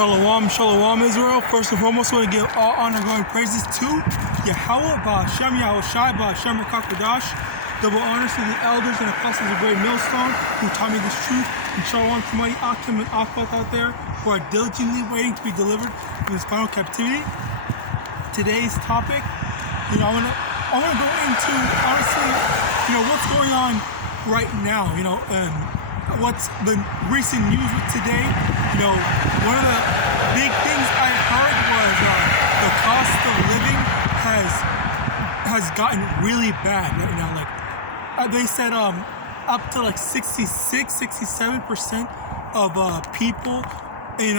Shalom, shalom, Israel. First and foremost, I want to give all honor, glory, and praises to YAHAWAH, YAHAWASHI, double honors to the elders and apostles of Great Millstone who taught me this truth. And shalom to mighty Akim and Akhwat out there who are diligently waiting to be delivered from this final captivity. Today's topic, I want to go into, honestly, what's going on right now, what's the recent news with today. One of the big things I heard was the cost of living has gotten really bad right now. They said up to 66-67% of people in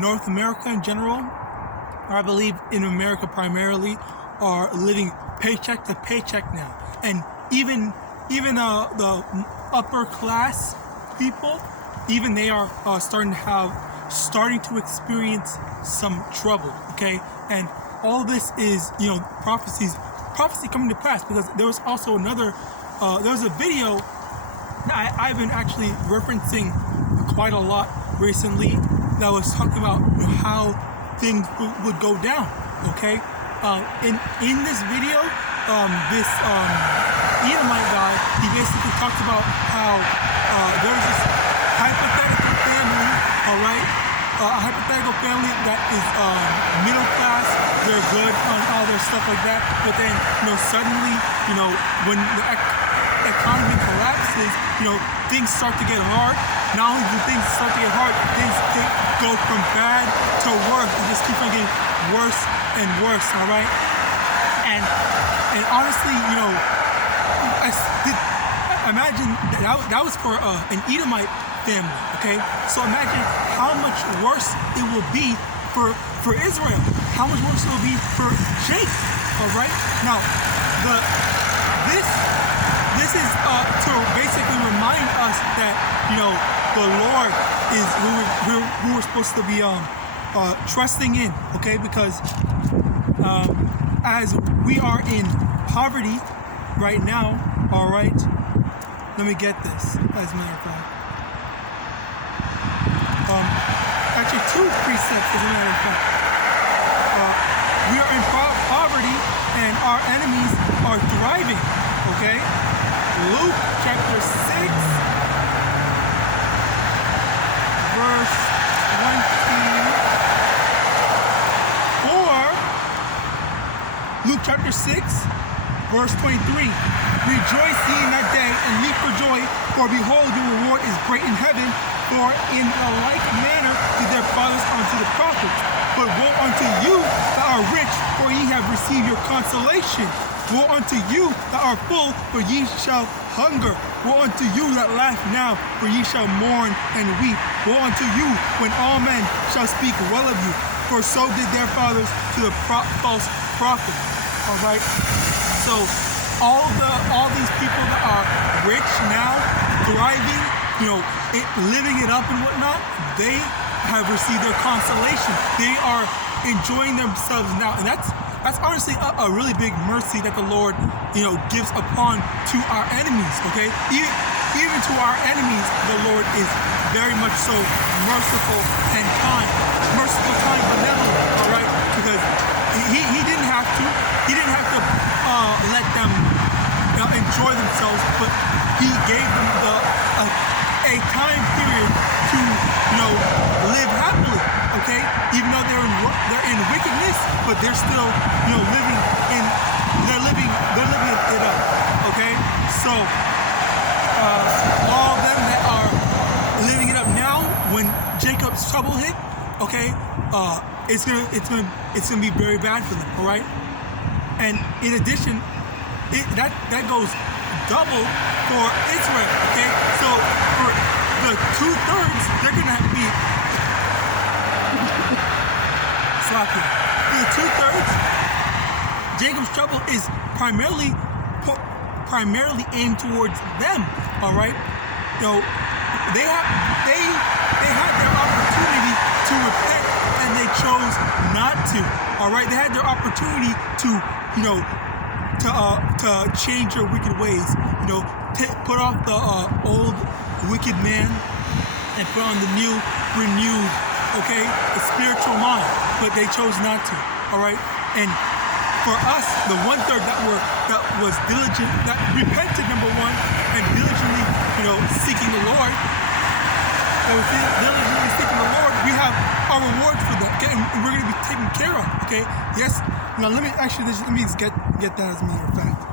North America in general, or I believe in America primarily, are living paycheck to paycheck now. And even the upper class people, even they are starting to experience some trouble. Okay, and all this is prophecy coming to pass, because there was also another there was a video that I've been actually referencing quite a lot recently that was talking about how things would go down. Okay, in this video, this Edomite guy, he basically talked about how there's this hypothetical family, a hypothetical family that is middle class, they're good on all their stuff like that, but then suddenly when the economy collapses, things start to get hard. Not only do things start to get hard, things go from bad to worse. It just keeps on getting worse and worse. All right, and honestly, imagine that was for an Edomite family. Okay, so imagine how much worse it will be for Israel. How much worse it will be for Jacob. All right, now this is to basically remind us that the Lord is who we're supposed to be trusting in. Okay, because as we are in poverty right now. All right, let me get this. As a matter of fact, actually two precepts. As a matter of fact, we are in poverty and our enemies are thriving. Okay, Luke chapter 6, verse 24. Luke chapter 6, verse 23. Rejoice ye in that day, and leap for joy, for behold, your reward is great in heaven, for in a like manner did their fathers unto the prophets. But woe unto you that are rich, for ye have received your consolation. Woe unto you that are full, for ye shall hunger. Woe unto you that laugh now, for ye shall mourn and weep. Woe unto you when all men shall speak well of you, for so did their fathers to the false prophet. All right, so all these people that are rich now, thriving, living it up and whatnot, they have received their consolation. They are enjoying themselves now, and that's honestly a really big mercy that the Lord gives upon to our enemies. Okay, even to our enemies, the Lord is very much so merciful and kind, benevolent. All right, because he didn't have to let them enjoy themselves, but he gave them a time period to live happily. Okay, even though they're in wickedness, but they're still living it up. Okay, so all of them that are living it up now, when Jacob's trouble hit, okay, it's gonna be very bad for them. All right, and in addition, that goes double for Israel. Okay, so for the 2/3, they're gonna be slacking. For the 2/3, Jacob's trouble is primarily aimed towards them. All right, they had their opportunity to repent and they chose not to. All right, they had their opportunity to change your wicked ways. Put off the old wicked man and put on the new, renewed okay, a spiritual mind, but they chose not to, all right? And for us, the 1/3 that was diligent, that repented, number one, and diligently, seeking the Lord, we have our reward for that, okay? And we're going to be taken care of, okay? Yes. Now let me just get that as a matter of fact.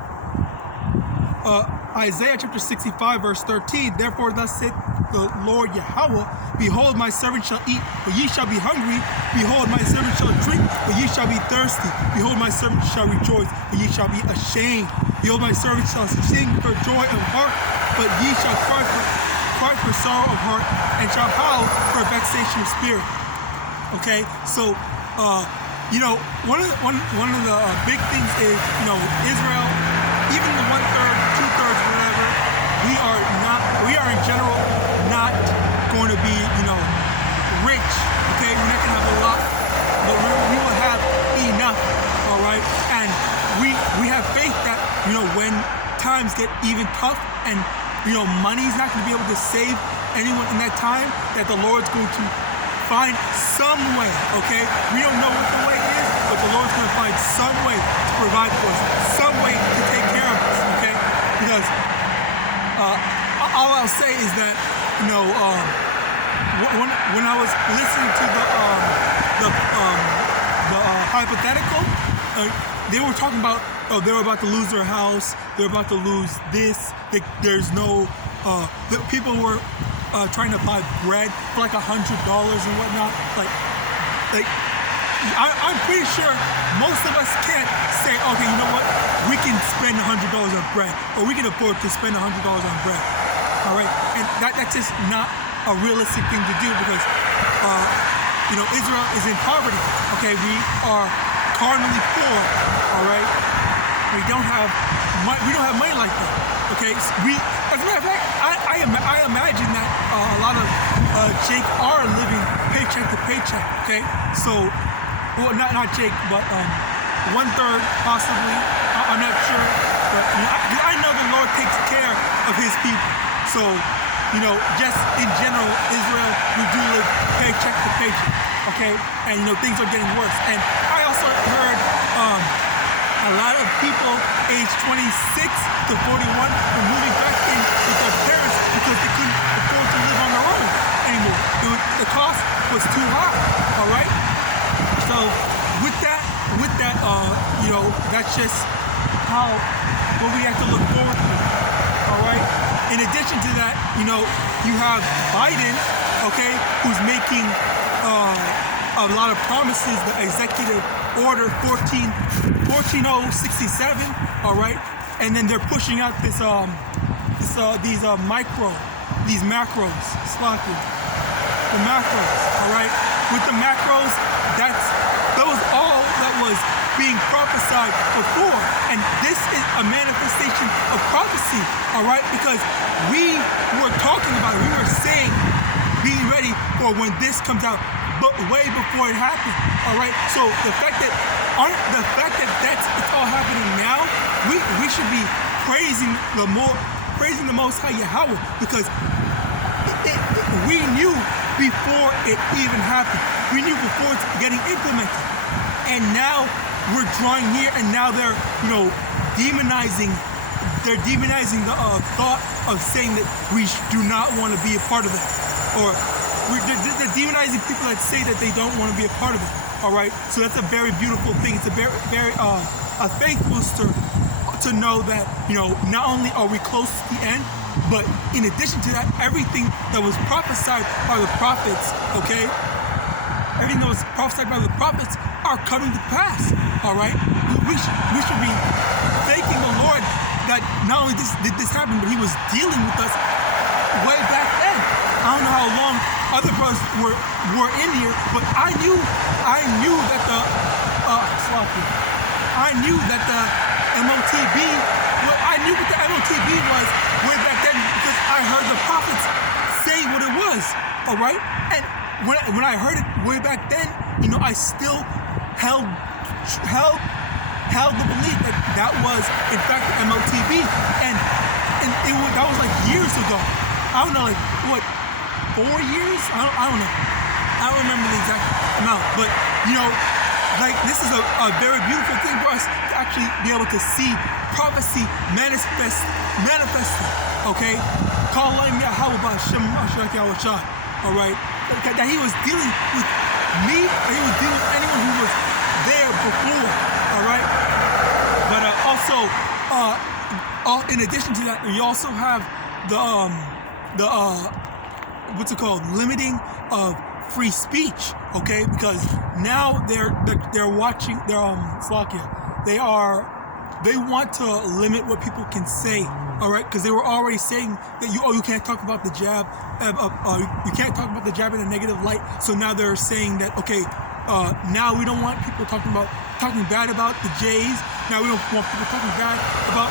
Isaiah chapter 65 verse 13. Therefore thus saith the Lord Yahawah, behold, my servant shall eat, but ye shall be hungry. Behold, my servant shall drink, but ye shall be thirsty. Behold, my servant shall rejoice, but ye shall be ashamed. Behold, my servant shall sing for joy of heart, but ye shall cry for sorrow of heart, and shall howl for vexation of spirit. Okay, so one of the big things is, Israel, even the 1/3, 2/3, whatever, we are in general not going to be, rich. Okay, we're not going to have a lot, but we will have enough. All right, and we have faith that when times get even tough and money's not going to be able to save anyone in that time, that the Lord's going to find some way, okay? We don't know what the way is, but the Lord's going to find some way to provide for us, some way to take care of us, okay? Because all I'll say is that, when I was listening to the hypothetical, they were talking about, they were about to lose their house, they're about to lose this, there's no, the people were trying to buy bread for like $100 and whatnot. I'm pretty sure most of us can't say, okay, you know what, we can spend $100 on bread, or we can afford to spend $100 on bread. All right, and that's just not a realistic thing to do, because Israel is in poverty. Okay, we are carnally poor. All right, we don't have money like that. Okay, so as a matter of fact, I imagine that a lot of Jake are living paycheck to paycheck. Okay, so well, not Jake, but 1/3 possibly. I'm not sure, but I know the Lord takes care of His people. So just in general, Israel, we do live paycheck to paycheck. Okay, and things are getting worse. And I also heard a lot of people aged 26 to 41 were moving back in with their parents because they couldn't afford to live on their own anymore. The cost was too high. All right. So with that, that's just what we have to look forward to. All right. In addition to that, you have Biden, okay, who's making a lot of promises. The executive order 14067, all right, and then they're pushing out these macros, the macros, all right. With the macros, that was all that was being prophesied before, and this is a manifestation of prophecy, all right, because we were talking about it, we were saying, be ready for when this comes out, but way before it happened, all right. So the fact that it's all happening now, we should be praising the Most High Yahawah, because we knew before it even happened. We knew before it's getting implemented, and now we're drawing near, and now they're demonizing the thought of saying that we do not want to be a part of it, or they're demonizing people that say that they don't want to be a part of it. All right, so that's a very beautiful thing. It's a very a faith booster to know that not only are we close to the end, but in addition to that, everything that was prophesied by the prophets, okay, everything that was prophesied by the prophets are coming to pass. All right, we should be thanking the Lord that not only did this happen, but He was dealing with us way back then. I don't know how long other brothers were in here, but I knew that the MOTB. Well, I knew what the MOTB was way back then because I heard the prophets say what it was. All right, and when I heard it way back then, I still held the belief that was in fact the MOTB, and that was like years ago. I don't know, like what, 4 years? I don't know. I don't remember the amount. But, you know, like, this is a very beautiful thing for us to actually be able to see prophecy manifested, okay? Call on YAHAWAH, Yahawashi, all right? That he was dealing with me, or he was dealing with anyone who was there before, all right? But also, in addition to that, we also have the what's it called? Limiting of free speech, okay? Because now they're watching, they want to limit what people can say, all right? Because they were already saying that you can't talk about the jab, you can't talk about the jab in a negative light. So now they're saying that, okay, now we don't want people talking bad about the J's. Now we don't want people talking bad about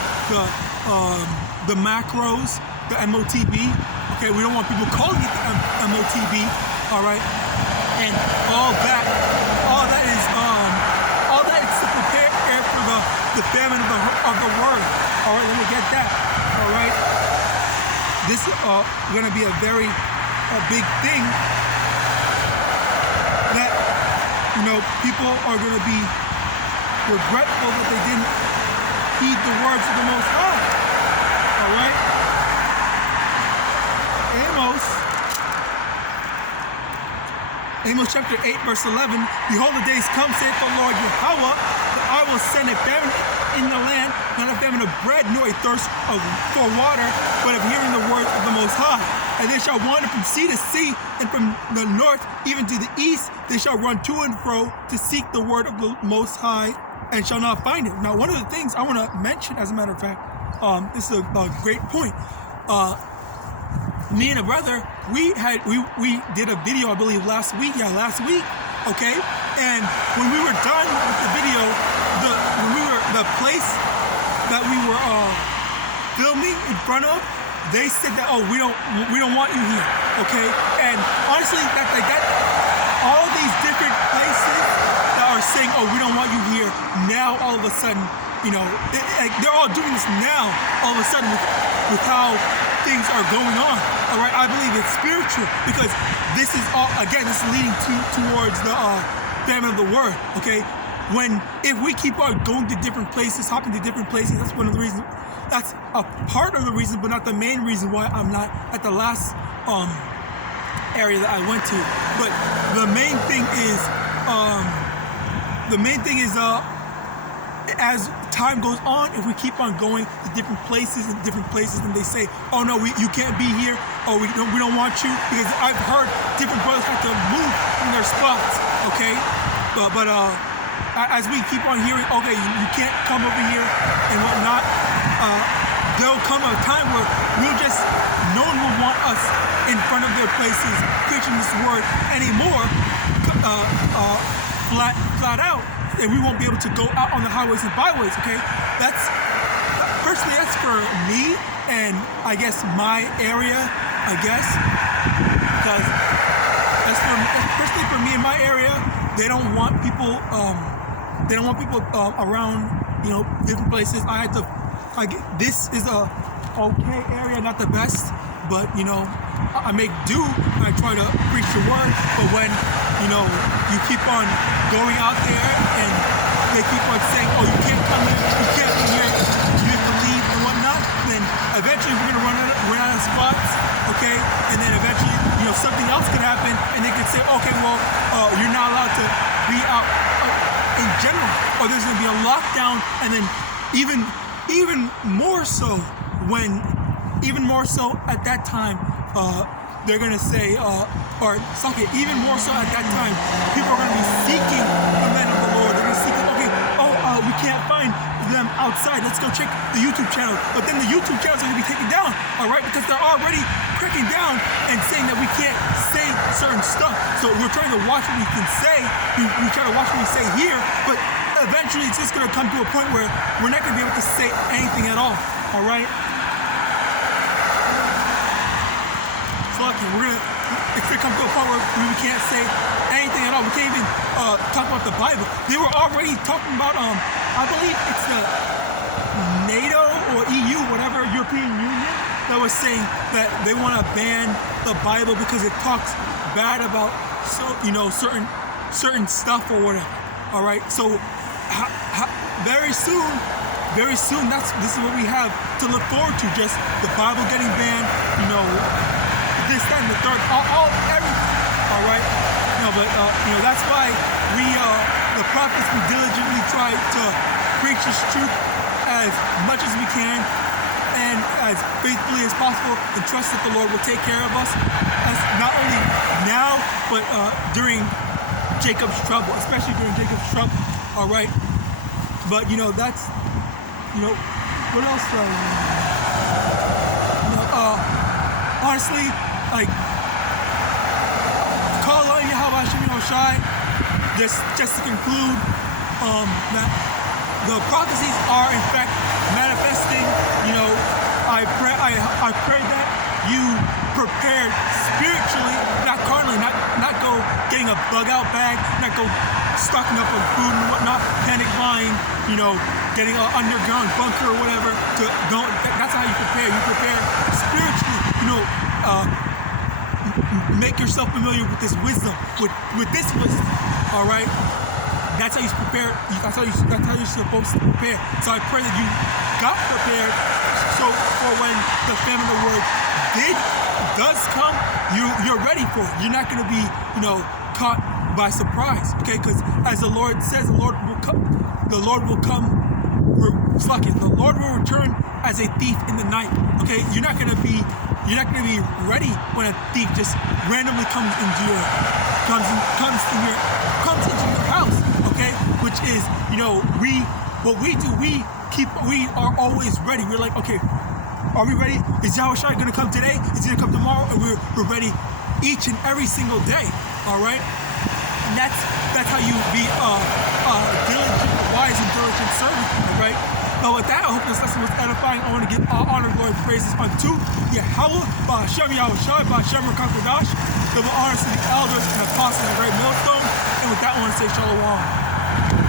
the macros, the MOTB. Okay, we don't want people calling it the MOTB. All right, and all that is to prepare for the famine of the word. All right, let me get that. All right, this is going to be a very big thing that, you know, people are going to be regretful that they didn't heed the words of the Most High. All right, Amos chapter 8, verse 11. Behold, the days come, saith the Lord Yahawah, that I will send a famine in the land, not a famine of bread, nor a thirst for water, but of hearing the word of the Most High. And they shall wander from sea to sea, and from the north even to the east. They shall run to and fro to seek the word of the Most High, and shall not find it. Now, one of the things I want to mention, as a matter of fact, this is a great point. Me and a brother, we did a video, I believe last week, okay? And when we were done with the video, the place that we were filming in front of, they said that, oh, we don't want you here, okay? And honestly, that all these different places that are saying, oh, we don't want you here, now all of a sudden, you know, they're all doing this now, all of a sudden, with how things are going on. All right, I believe it's spiritual, because this is all, again, this is leading towards the famine of the word. Okay, if we keep on going to different places, hopping to different places, that's one of the reasons. That's a part of the reason, but not the main reason why I'm not at the last area that I went to. But the main thing is as time goes on, if we keep on going to different places and they say, oh no, you can't be here, or we don't want you, because I've heard different brothers have to move from their spots, okay? But as we keep on hearing, okay, you can't come over here and whatnot, there'll come a time where no one will want us in front of their places preaching this word anymore, flat out. And we won't be able to go out on the highways and byways, okay? That's for me, and I guess my area, because especially for me in my area, they don't want people around, you know, different places. This is a okay area, not the best, but, you know, I make do. I try to preach the word, but when, you know, you keep on going out there and they keep on saying, oh, you can't come here, you can't be here, you have to leave and whatnot, then eventually we're going to run out of spots, okay? And then eventually, you know, something else could happen, and they could say, okay, well, you're not allowed to be out in general, or there's going to be a lockdown, and then even more so at that time, they're going to say, even more so at that time, people are going to be seeking the men of the Lord. They're going to seek, we can't find them outside. Let's go check the YouTube channel. But then the YouTube channels are going to be taken down, all right? Because they're already cracking down and saying that we can't say certain stuff. So we're trying to watch what we can say. We try to watch what we say here, but eventually it's just going to come to a point where we're not going to be able to say anything at all, all right? It's going to come to a point where we can't say anything at all. We can't even talk about the Bible. They were already talking about, I believe it's the NATO or EU, whatever, European Union, that was saying that they want to ban the Bible because it talks bad about certain certain stuff or whatever. All right, so very soon, this is what we have to look forward to. Just the Bible getting banned, this, that, and the third, all everything. All right, but that's why we, the prophets, we diligently try to preach this truth as much as we can and as faithfully as possible, and trust that the Lord will take care of us, as not only now but during Jacob's trouble, especially during Jacob's trouble. All right, but that's what else? Honestly, like, call on YAHAWASHI. Just to conclude, that the prophecies are in fact manifesting. I pray that you prepared spiritually, not carnally, not go getting a bug out bag, not go stocking up on food and whatnot, panic buying, getting an underground bunker or whatever. That's how you prepare. You prepare spiritually. Make yourself familiar with this wisdom, with this wisdom. All right. That's how you prepare. That's how you're supposed to prepare. So I pray that you got prepared. So for when the famine of the word does come, you're ready for it. You're not going to be, caught by surprise. Okay, because as the Lord says, the Lord will come. The Lord will return as a thief in the night. Okay, you're not going to be ready when a thief just randomly comes into your house. Okay, which is, we are always ready. We're like, okay, are we ready? Is Yahawashi going to come today? Is he going to come tomorrow? And we're ready each and every single day. All right, and that's how you be diligent, wise, and diligent servant. All right. Now with that, I hope this lesson was edifying. I want to give all honor, glory, and praises unto Yahawah, Hashem Yahawashi, Hashem Rakakadash. Give honor to the elders and apostles of the great millstone. And with that, I want to say shalom.